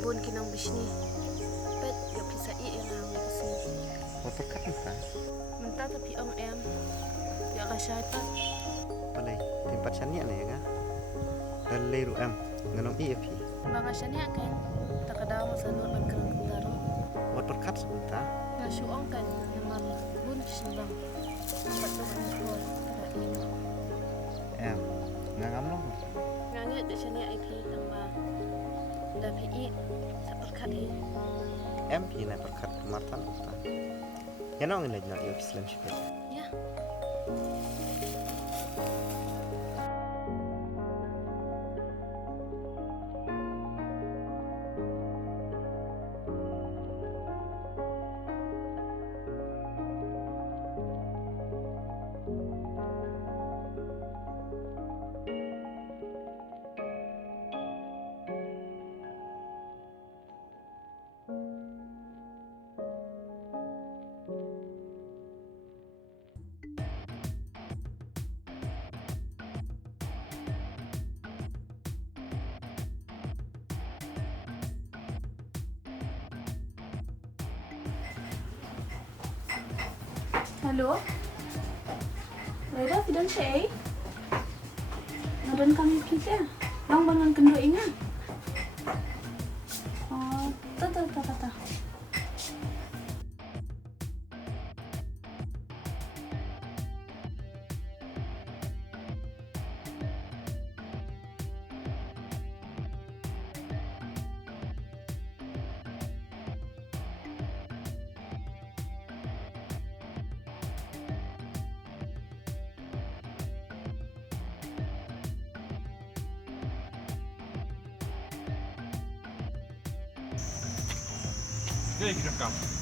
bun kinang bisni. Bet yo pisa yang awit sini. Apa kat entah? Mentah tapi ong em. Ya kasyata. Balai, tempat sania ni ya. Dalai ruam, nganong EFP. Banga syanya kan. Takadaw mo sa loob ng karang. Wat perkat sebentar. Nasuong kan naman bun kisambang. Patog ang ko. Ngangam long. Ngangit di syanya IP tamba. Da PI sa perkat i. MP na perkat martan entah. Yan ang inay na EFP Islam Shipet. Ya. Halo? Reda, tidak saya. Nadan kami kita. Lang bangun kendua ingat. Oh, ta. Đây, kìa, cầm.